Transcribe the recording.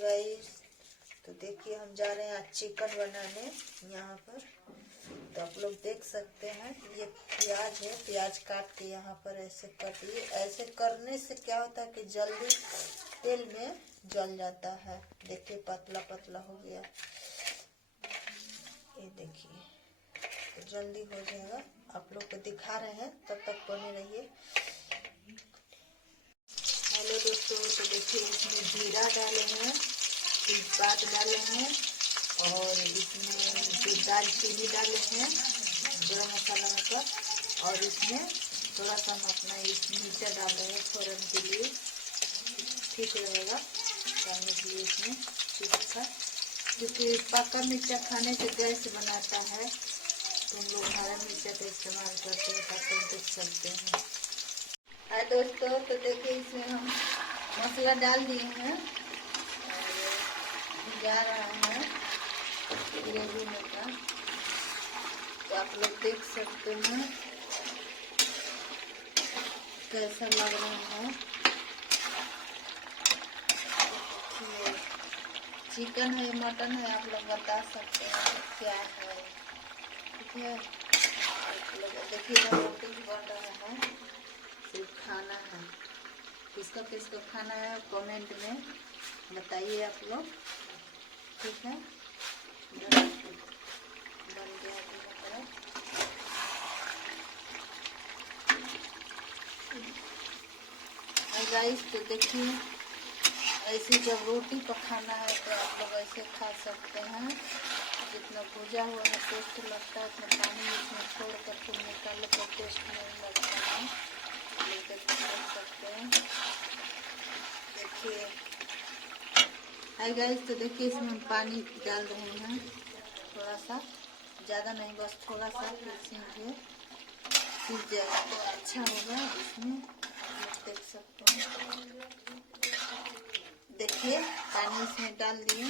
Guys, तो देखिए हम जा रहे हैं आज चिकन बनाने यहाँ पर। तो आप लोग देख सकते हैं ये प्याज है, प्याज काट के यहाँ पर ऐसे कर दिए। ऐसे करने से क्या होता है कि जल्दी तेल में जल जाता है। देखिए पतला पतला हो गया, ये देखिए, तो जल्दी हो जाएगा। आप लोग को दिखा रहे हैं, तब तक बने रहिए। हेलो दोस्तों, तो देखिए इसमें जीरा डाले हैं, तेजपात डाले हैं और इसमें जो दालचीनी डाले हैं गरम मसाला मतलब, और इसमें थोड़ा सा हम अपना मिर्चा डाल रहे हैं फोरन के लिए, ठीक रहेगा डालने के लिए इसमें तीखा, क्योंकि पक्का मिर्चा खाने से गैस बनाता है, तो हम लोग हरा मिर्चा का इस्तेमाल करते हैं। आप लोग देख सकते हैं। हाय दोस्तों, तो देखिए इसमें हम मसाला डाल दिए हैं और जा रहा है ग्रेवी में का, तो आप लोग देख सकते हैं कैसा लग रहा है। चिकन है मटन है, आप लोग बता सकते हैं क्या है, ठीक है। आप लोग देखिए रोटी बन रहा है, सिर्फ खाना है। किसका किसका खाना है कमेंट में बताइए आप लोग, ठीक है। बन गया गाइस, तो देखिए ऐसे जब रोटी पर खाना है तो आप लोग ऐसे खा सकते हैं। जितना भुजा हुआ है टेस्ट लगता है, उतना पानी इसमें छोड़ कर फिर निकालो तो टेस्ट नहीं लगता है, लेकर देख सकते हैं। देखिए हाय गाइस, तो देखिए इसमें हम पानी डाल रहे हैं थोड़ा सा, ज़्यादा नहीं, बस थोड़ा सा, फिर सीज जाएगा तो अच्छा होगा। इसमें आप देख सकते हैं, देखिए पानी इसमें डाल दिए।